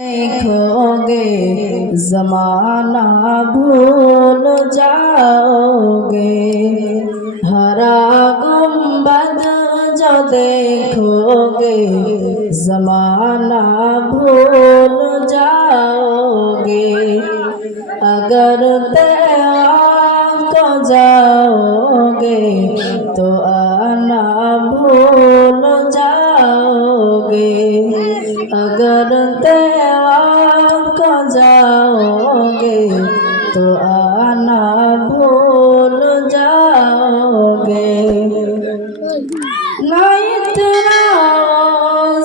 देखोगे जमाना भूल जाओगे। हरा गुंबद जो देखोगे जमाना भूल जाओगे। अगर तैयार को जाओगे तो आना भूल जाओगे। अगर तैयार को जाओगे तो आना भूल जाओगे। ना इतना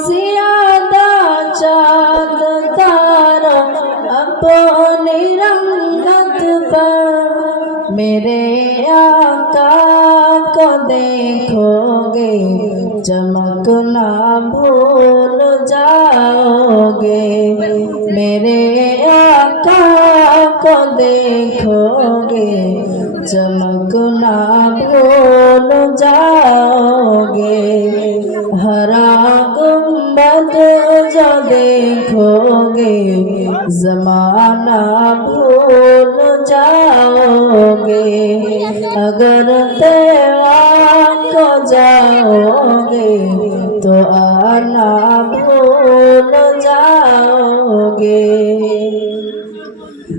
ज्यादा चाँद तारा अपनी रंगत पर मेरे आका को देखोगे चमकना भूल जाओगे। मेरे आका को देखोगे चमकना भूल जाओगे। हरा गुंबद जो देखोगे जमाना भूल जाओगे। अगर तैयार को जाओगे तो आना भूल जाओगे।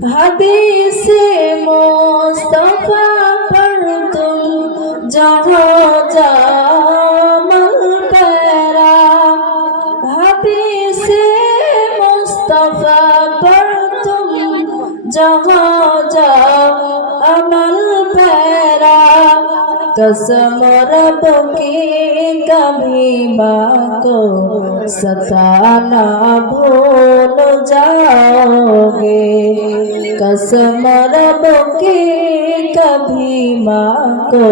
हदीस मुस्तफा पर तुम जहाँ जामल पैरा। हदीस मुस्तफा पर तुम जहाँ जाओ अमल पैरा। कसम रब की कभी माँ को सताना भूल जाओगे। कसम रब की कभी माँ को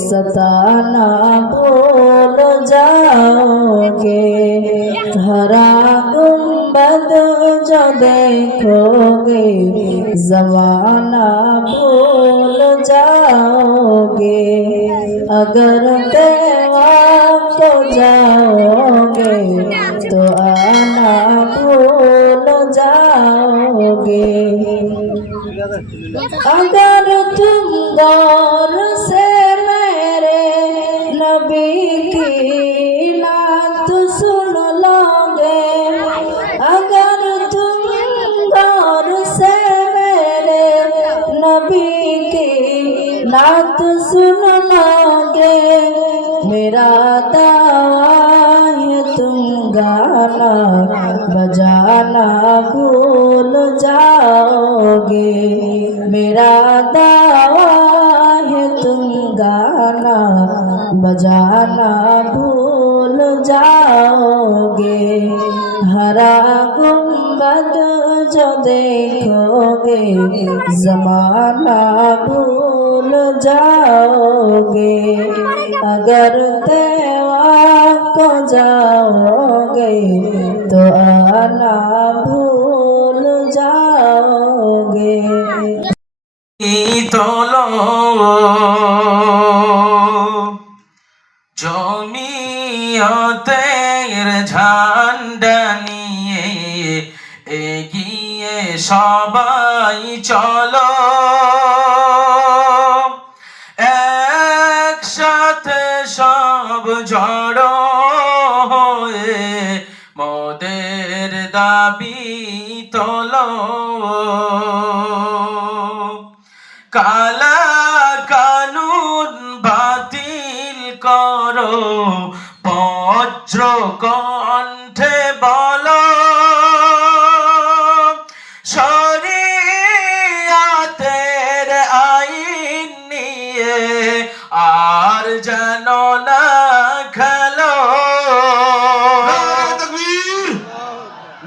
सताना भूल जाओगे। हरा गुंबद जो देखोगे जमाना भूल जाओगे। अगर तैयार को जाओगे तो आना भूल जाओगे। अगर तुम गौर से मेरे नबी की नात सुन लोगे। अगर तुम गौर से मेरे नबी की नात सुन लोगे। मेरा दावा है तुम गाना बजाना भूल जाओगे। मेरा दावा है तुम गाना बजाना भूल जाओगे। हरा गुंबद जो देखोगे जमाना भूल जाओगे। अगर तैयार को जाओगे तो आना भूल जाओगे। তোলো জমিয়তের ঝান্ডা নিয়ে এগিয়ে সবাই চলো। একসাথে সব জড়ো হয়ে মোদের দাবি তোলো। কালা কানুন বাতিল করো বজ্র কণ্ঠে বলো। শরিয়াতের আইন নিয়ে আর যেন না খেলো।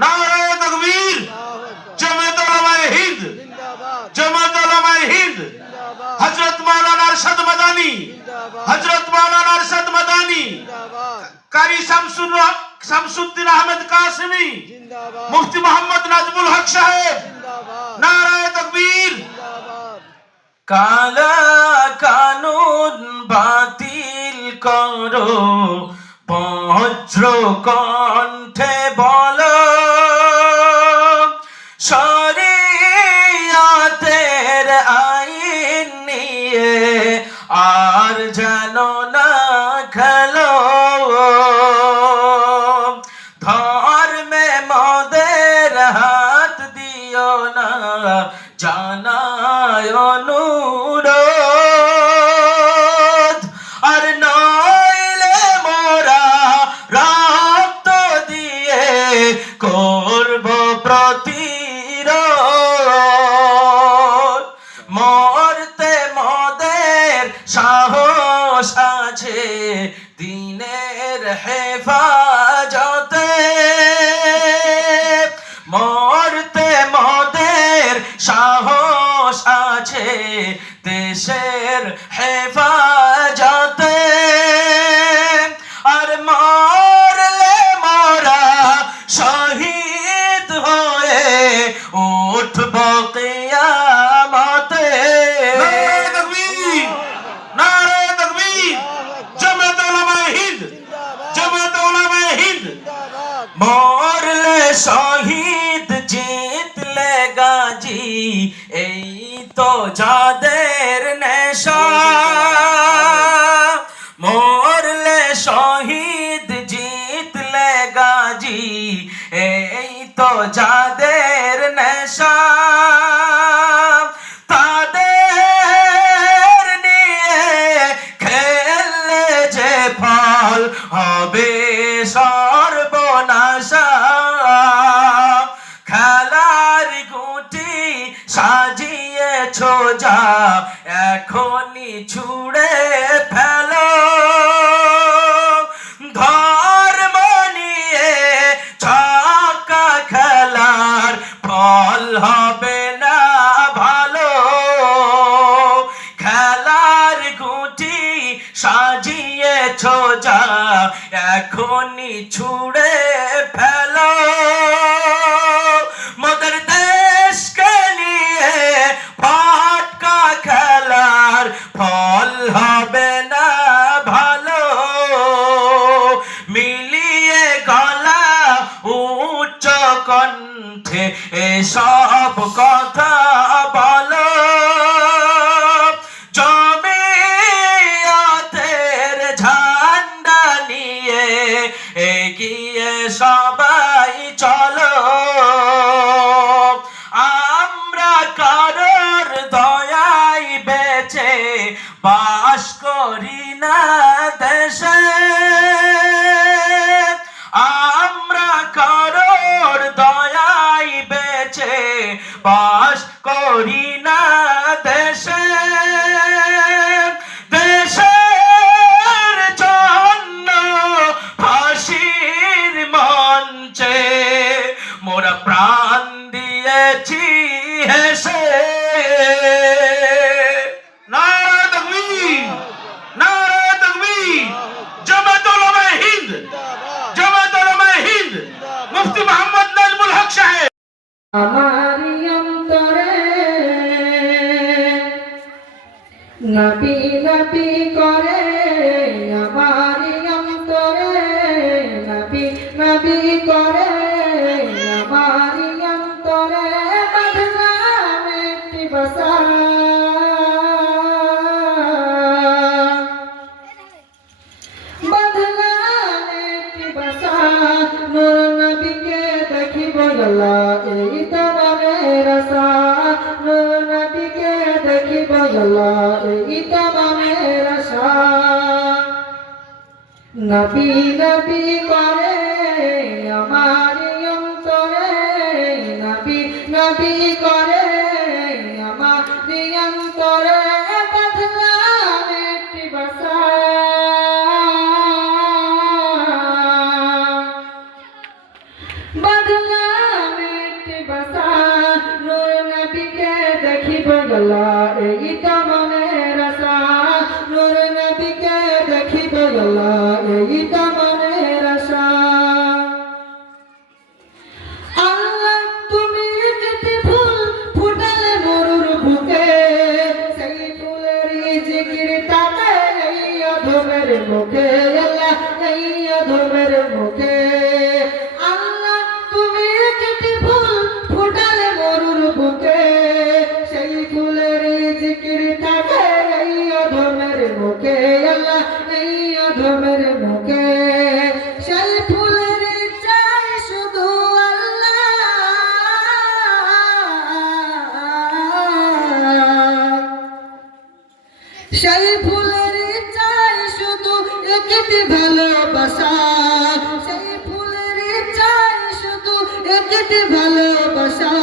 নারায়ে তাকবীর, জামাত উলামায়ে হিন্দ, জামাত উলামায়ে হিন্দ। হযরত মাওলানা আরশাদ মাদানী, হযরত মাওলানা আরশাদ মাদানী, কারি শামসুদ্দিন আহমেদ কাসেমি, মুফতি মোহাম্মদ নাজমুল হক সাহেব। নারায়ে তাকবীর। কালা কানুন বাতিল করো বজ্র কণ্ঠে বলো। শরিয়াতের আইন নিয়ে আর যেন না খেলো ধর্মে মদের হাত দিও না জানায় অনুরোধ আর নইলে মোরা রক্ত দিয়ে করব প্রতিরোধ মরতে মদের সাহস আছে দিনের হেফাজতে মরতে মদের সাহস আছে দেশের হেফাজতে আর মরলে মোরা শহীদ হয়ে উঠব কিয়ামতে নারে তাকবীর নারে তাকবীর জামাত উলামায়ে হিন্দ জামাত উলামায়ে হিন্দ মরলে শহীদ জিতলে গাজী এই তো যাদের নেশা মরলে শহীদ জিতলে গাজী এই তো যাদের নেশা তাদের নিয়ে খেললে যে ফল হবে সর্বনাশা খেলার গুটি সাজিয়েছ যা এখনই ছুড়ে ফেলো ধর্ম নিয়ে ছক্কা খেলার ফল হবে না ভালো খেলার গুটি সাজিয়েছ যা এখনই ছুড়ে ফেলো মদের দেশকে নিয়ে ফাটকা খেলার ফল হবে না ভালো মিলিয়ে গলা উচ্চ কণ্ঠে এসব কথা বলো জমিয়তের ঝান্ডা নিয়ে এগিয়ে সবাই চলো আমরা কারোর দয়ায় বেঁচে বাস করি না দেশে আমরা কারোর দয়ায় বেঁচে বাস করি না দেশে দেশের জন্য ফাঁসির মঞ্চে মোরা প্রাণ দিয়েছি হেসে নারে তাকবীর নারে তাকবীর জামাত উলামায়ে হিন্দ জামাত উলামায়ে হিন্দ মুফতি মোহাম্মদ নাজমুল হক সাহেব আমারি অন্তরে নবী নবী করে আমারি অন্তরে নবী নবী করে আমারি অন্তরে বাঁধলাম একটি বাসা বাঁধলাম একটি বাসা নূর নবীকে দেখিব আল্লাহ এই তো মনের আশা নূর নবীকে দেখিব আল্লাহ এই তো মনের আশা নবী নবী করে আমারি অন্তরে নবী নবী করে আমারি অন্তরে বাঁধলাম একটি বাসা বাঁধলাম একটি বাসা নূর নবীকে দেখিব আল্লাহ এই তো মনের আশা নূর নবীকে দেখিব আল্লাহ এই তো মনের আশা আল্লাহ তুমি যদি ভুল সেই ফুলের চাই শুধু একটি ভালোবাসা, সেই ফুলের চাই শুধু একটি ভালোবাসা।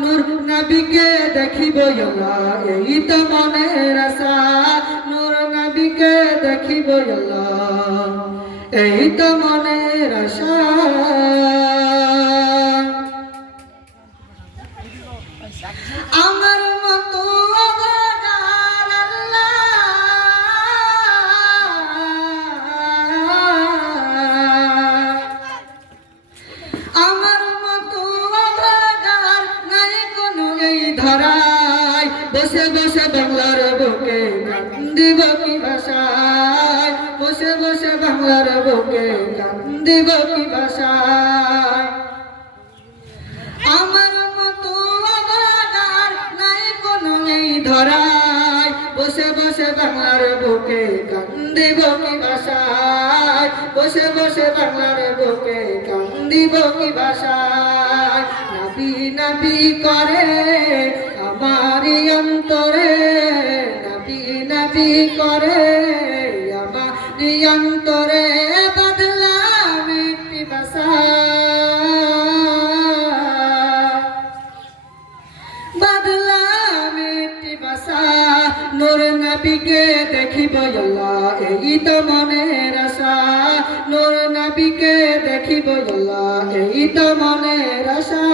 নূর নবীকে দেখিব আল্লাহ এই তো মনের আশা, নূর নবীকে দেখিব আল্লাহ এই তো মনের আশা। আমার মতো অভাগার আল্লাহ, আমার মতো অভাগার নাই কোনো এই ধরায়। বসে বসে বাংলার বুকে কান্দিব কি ভাষায়, বসে বসে বাংলার বুকে কান্দিব কি ভাষায়। আমার মতো অভাগার নাই কোনো এই ধরায়, বসে বসে বাংলার বুকে কান্দিব কি ভাষায়, বসে বসে বাংলার বুকে কান্দিব কি ভাষায়। নবী নবী করে আমার অন্তরে, নবী নবী করে আমার অন্তরে, বদলাম একটি ভাষা, বদলাম একটি ভাষা। নূর নবীকে দেখিব আল্লাহ এই তো মনের আশা, নূর নবীকে দেখিব আল্লাহ এই তো মনের আশা।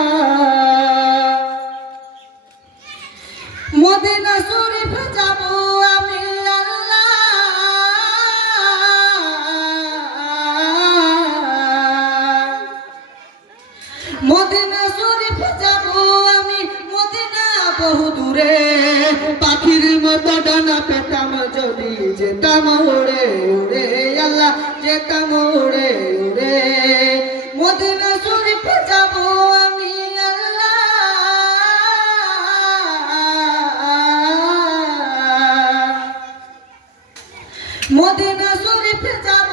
মদিনা শরীফ যাব আমি আল্লাহ, মদিনা শরীফ যাব আমি, মদিনা বহু দূরে। পাখির মতো ডানা পেতাম যদি যেতাম উড়ে উড়ে আল্লাহ, যেতাম উড়ে উড়ে। মদিনা শরীফ যাব আমি আল্লাহ, মদিনা শরীফ যাব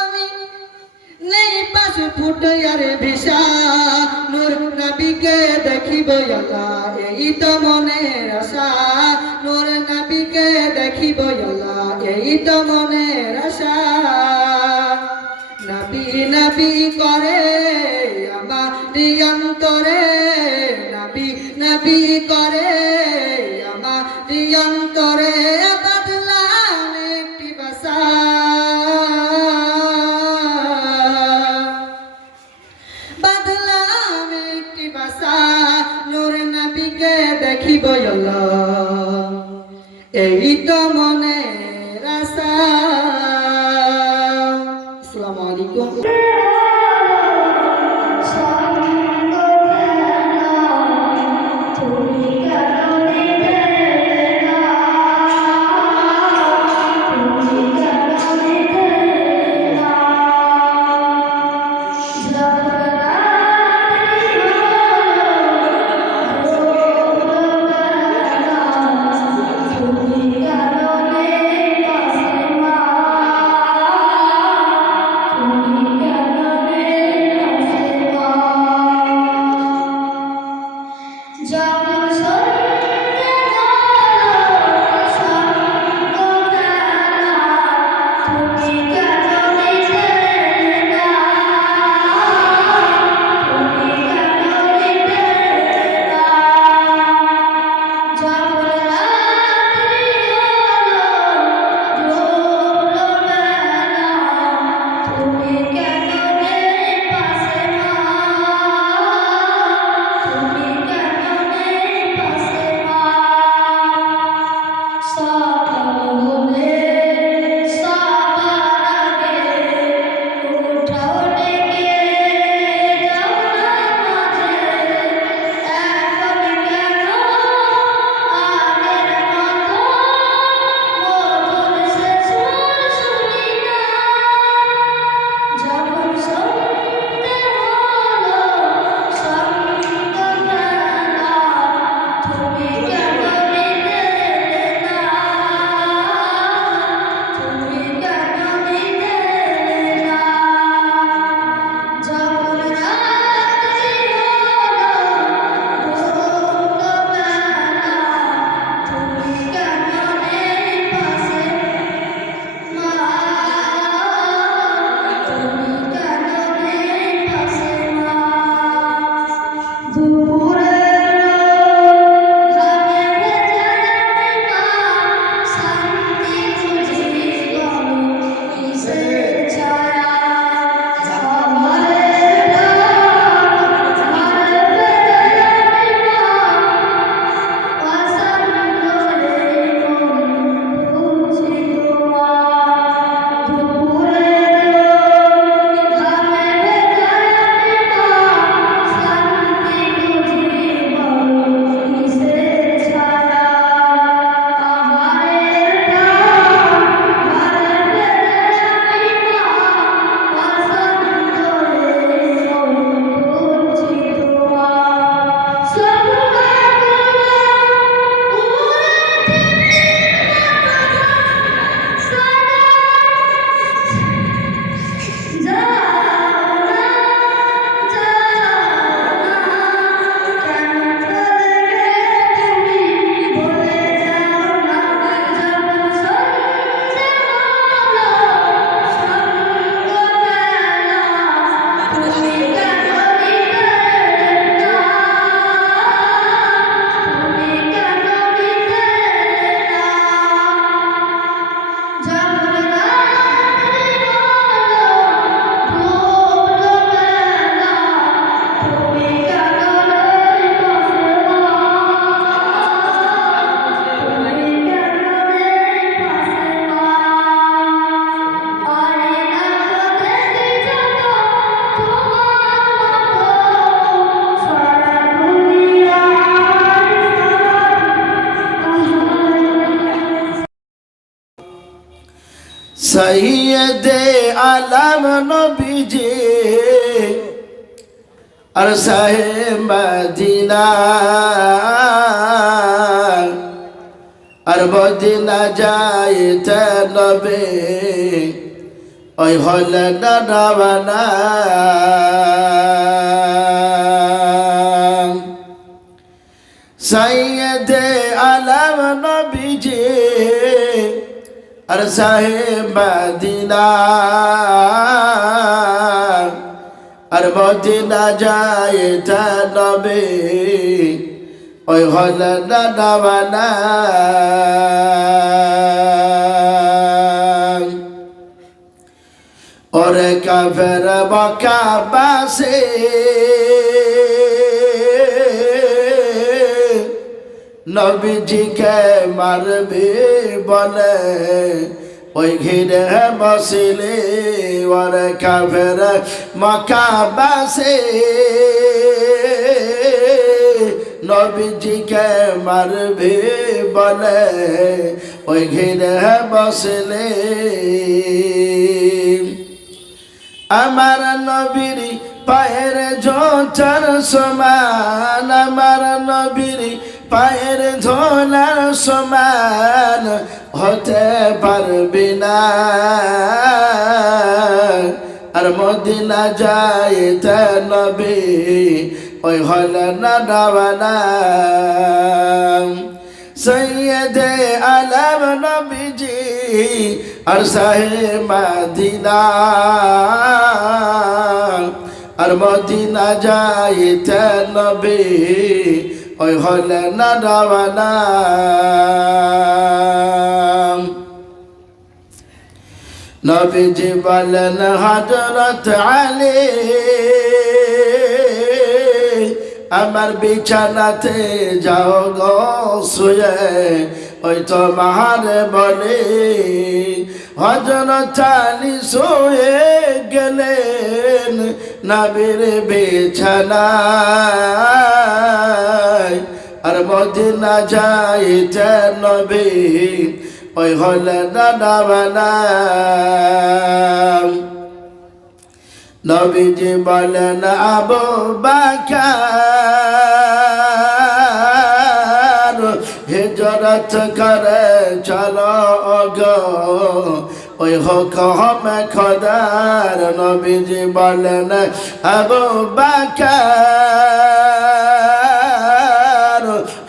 আমি, নেই পাশে ফুটে আরে ভিসা। নূর নবীকে দেখিব আল্লাহ এই তো মনের আশা, নূর নবীকে দেখিব আল্লাহ এই তো মনের আশা। নবী নবী করে আমার অন্তরে, নবী নবী করে আমার অন্তরে, বদলাম একটি ভাষা, বদলাম একটি ভাষা। নূর নবীকে দেখিব আল্লাহ এই তো মনের আশা। আসসালামু আলাইকুম। সৈয়দে আলম নবীজি আর শাহে মদিনা আর মদিনা যাইতে নবী ওই হলেন রওনা সৈয়দে আলম নবীজি আর শাহে মদিনা আর মদিনা যাইতে নবী ওই হলেন রওনা ওরে কাফের মক্কাবাসী নবীজিকে মারবে বলে ওই ঘিরে বসিলে ওরে কাফের মক্কাবাসী নবীজিকে মারবে বলে ওই ঘিরে বসলে আমার নবীর পায়ের জোটার সমান আমার নবীর পায়ের ধোলার সমান হতে পারবি না আর মদিনা যাইতে নবী ওই হলেন রওনা সৈয়দে আলম নবীজি আর শাহে মদিনা আর মদিনা যাইতে নবী ওই হলেন রওনা নবীজি বলেন হযরত আলী আমার বিছানাতে যাও গো শুয়ে ওই তোমার বলে হযরত আলী শুয়ে গেলেন নবীর বিছানায় আর মদিনা যাইতে নবী ওই হলেন রওনা নবীজি বলেন আবু বকর হিজরত করে চলো গো ওই হুকুম খোদার নবীজি বলেন আবু বকর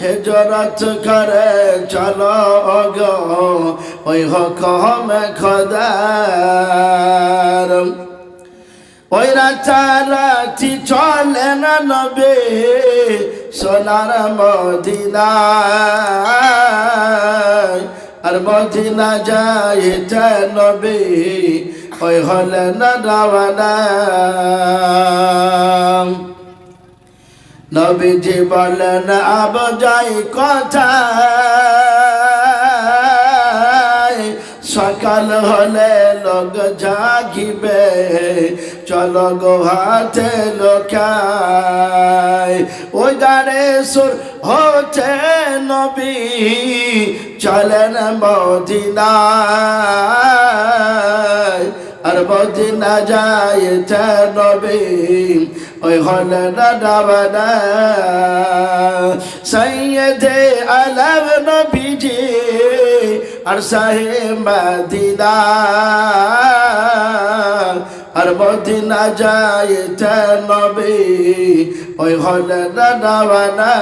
হিজরত করে চলো গো ওই হুকুম খোদার ওই রাতারাতি চলে না নবী সোনার মদিনায় আর মদিনা যাইতে নবী ওই হলেন রওনা নবীজি বলেন আব যাই কোথায় সকাল হলে লোক জাগিবে চলো গো হাতে লোকায় ওই গানে সুর হতে নবী চলেন মদিনায় আর মদিনা যাইতে নবী ওই হলেন রওনা সৈয়দে আলম নবীজি আর শাহে মদিনা আর মদিনা যাইতে নবী ওই হলেন রওনা